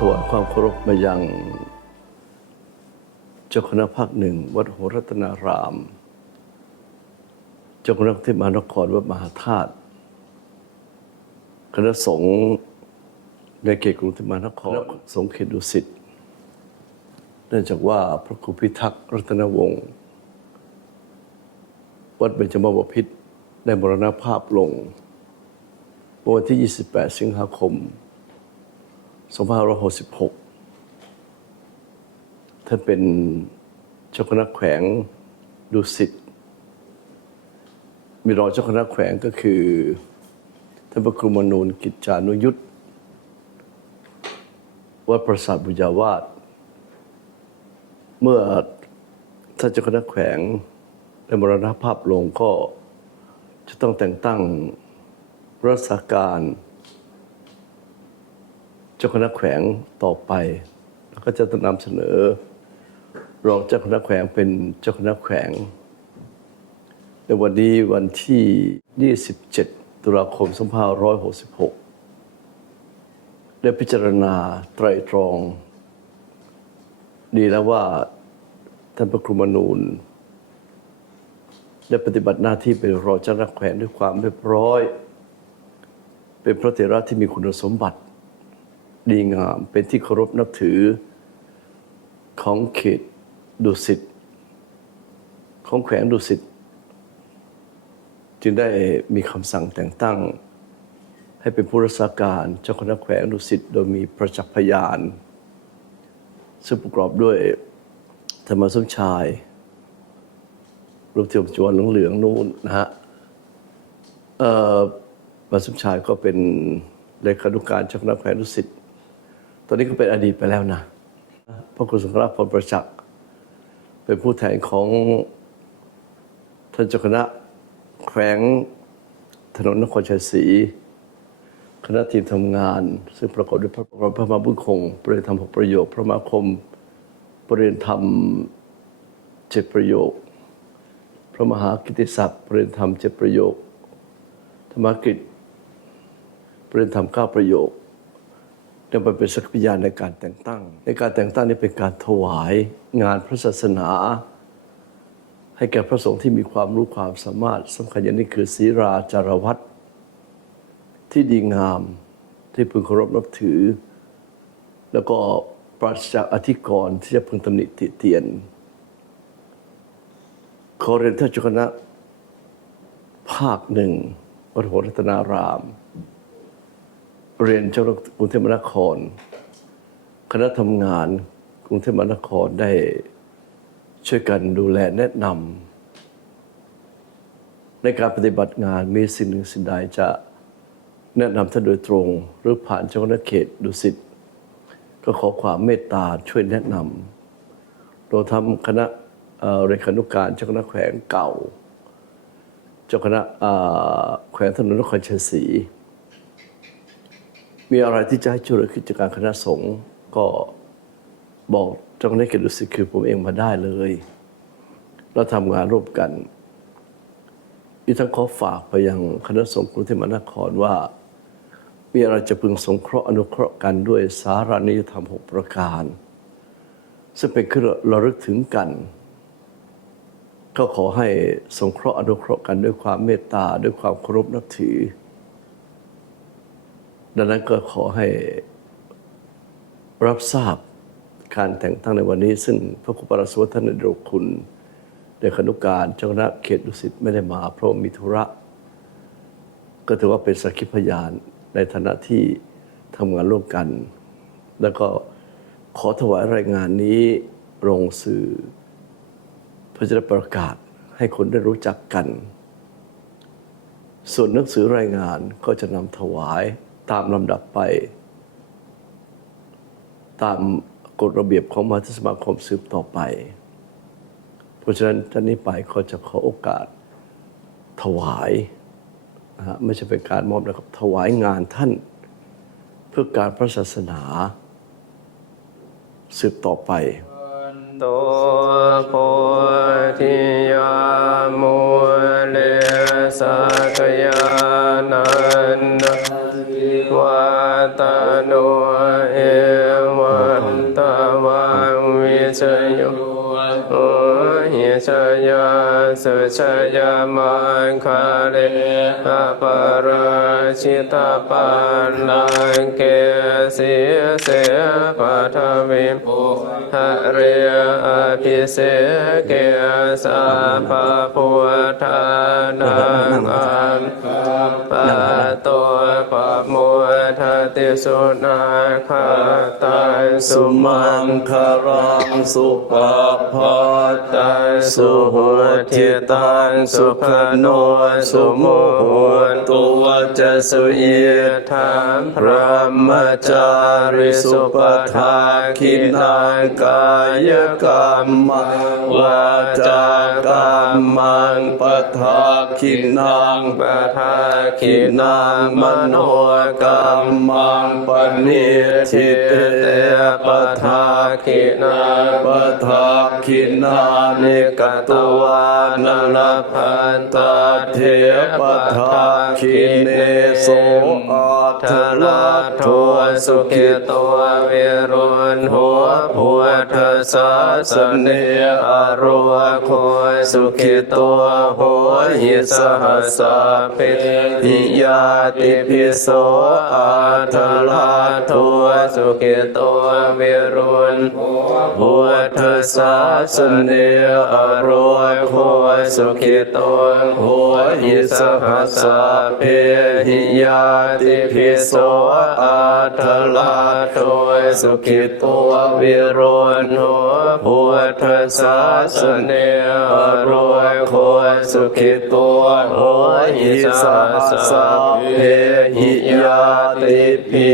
ถวายความเคารพมายัง เจ้าคณะภาคหนึ่ง วัดโหรัตนาราม เจ้าคณะที่มหานครวัดมหาธาตุคณะสงฆ์ในเขตกรุงเทพมหานครสงฆ์เขตดุสิตเนื่องจากว่าพระครูพิทักษ์รัตนวงศ์วัดเบญจมบพิตรได้มรณภาพลงเมื่อวันที่ 28 สิงหาคม 2566 ท่านเป็นเจ้าคณะแขวงดุสิต มีรองเจ้าคณะแขวงก็คือ ท่านพระครูมนูนกิจจานุยุทธวัดประสาทบุญาวาสเมื่อท่านเจ้าคณะแขวงได้มรณภาพลงก็จะต้องแต่งตั้งรักษาการเจ้าคณะแขวงต่อไป แล้วก็จะนำเสนอ รองเจ้าคณะแขวงเป็นเจ้าคณะแขวง ในวันนี้วันที่ 27 ตุลาคม 2566 ได้พิจารณาไตรตรอง ดีแล้วว่าท่านพระครูมนูนได้ปฏิบัติหน้าที่เป็นรองเจ้าคณะแขวงด้วยความเรียบร้อย เป็นพระเถระที่มีคุณสมบัติ ดีงามเป็นที่เคารพนับถือของเขตดุสิตของแขวงดุสิตจึงได้มีคำสั่งแต่งตั้ง ให้เป็นผู้รักษาการเจ้าคณะแขวงดุสิตโดยมีประจักษ์พยาน ซึ่งประกอบด้วยธรรมสมชายรูปเทียมจวนเหลืองๆนู่นนะฮะเอ่อมสมชายก็เป็นเลขานุการเจ้าคณะแขวงดุสิต ตอนนี้ก็เป็นอดีตไปแล้วนะ พระคุณสังฆราชพลประจักษ์ เป็นผู้แทนของท่านเจ้าคณะแขวงถนนนครชัยศรีคณะทีมทำงาน ซึ่งประกอบด้วยพระพระมาบุญคงประเรียนธรรมหกประโยค พระมาคมประเรียนธรรมเจ็ดประโยค พระมหากิตติศักดิ์ประเรียนธรรมเจ็ดประโยค ธรรมกิจประเรียนธรรมเก้าประโยค จะไปเป็นสักพิยานในการแต่งตั้ง ในการแต่งตั้งนี้เป็นการถวายงานพระศาสนา ให้แก่พระสงฆ์ที่มีความรู้ความสามารถสำคัญอย่างนี้คือศีราจารวัตรที่ดีงามที่พึงเคารพนับถือ แล้วก็ปราศจากอธิกรณ์ที่จะพึงตำหนิติเตียน ขอเรียนท่านเจ้าคณะภาคหนึ่งวัดโหรัตนาราม เรียนเจ้ากรุงเทพมหานคร คณะทำงานกรุงเทพมหานครได้ช่วยกันดูแลแนะนำในการปฏิบัติงานมีสิ่งหนึ่งสิ่งใดจะแนะนำท่านโดยตรง หรือผ่านเจ้าคณะเขตดุสิตก็ขอความเมตตาช่วยแนะนำเราทำคณะเอ่อเรขานุการเจ้าคณะแขวงเก่า เจ้าคณะแขวงถนนนครชัยศรี มีอะไรที่จะให้ช่วยเหลือกิจการคณะสงฆ์ก็บอกจ้าคณะเขตดุสิตคือผมเองมาได้เลยเราทำงานร่วมกันอีกทั้งขอฝากไปยังคณะสงฆ์กรุงเทพมหานครว่า มีอะไรจะพึงสงเคราะห์อนุเคราะห์กันด้วยสารานิยธรรมหกประการ ซึ่งเป็นเครื่องระลึกถึงกัน ก็ขอให้สงเคราะห์อนุเคราะห์กันด้วยความเมตตาด้วยความเคารพนับถือ ดังนั้นก็ขอให้รับทราบการแต่งตั้งในวันนี้ ซึ่งพระครูปรสวัฒนดรคุณในขนุการเจ้าคณะเขตดุสิตไม่ได้มาเพราะมีธุระ ก็ถือว่าเป็นสักขีพยานในฐานะที่ทำงานร่วมกัน แล้วก็ขอถวายรายงานนี้ลงสื่อเพื่อจะประกาศให้คนได้รู้จักกัน ส่วนหนังสือรายงานก็จะนำถวาย ตามลำดับไป ตามกฎระเบียบของมหาเทศสมาคมสืบต่อไป เพราะฉะนั้นท่านนี้ไปก็จะขอโอกาสถวายนะฮะไม่ใช่เป็นการมอบนะครับถวายงานท่านเพื่อการพระศาสนาสืบต่อไปโตโพธิยามุเลสกยานัน วัตโนเอวันตามวิเชโยโอหิชยาสุชยามังคาเรอปาราชิตาปันลังเกสีเสปัทวิมหะเรอภิเสเกสาภาพุทธานังอัมปะ ติสุนาคาตาสุมังคารังสุปะพาตัสสุโหทิตังสุขโนสุโมหุตุ วัจสุเยธรรมพระมจาริสุปทาคินังกายกรรมวาจากรรมังปทาคินังปทาคินังมโนกรรมังปณิทิเตปทาคินังปทาคินานินิกตวานลพันตาเทปทาทา คิเนเนโสโสอาอาทลาโทโทสุขิตัววิรุณหัวผัวเธอ สาสเนอารวโคสุขิตัวโหิสหัสสะเปหิยาติพิโสอาทลาโทสุขิโตเวรุณหัวเธอสาสเนอารวโคสุขิตัวโหิสหัสสะเปหิยาติพิโสอาทลาโทสุขิโตวิรุณหัวผัวเธอสาสเนอารวโคสุขิตัวหิสัสสะเปหิยาติพิ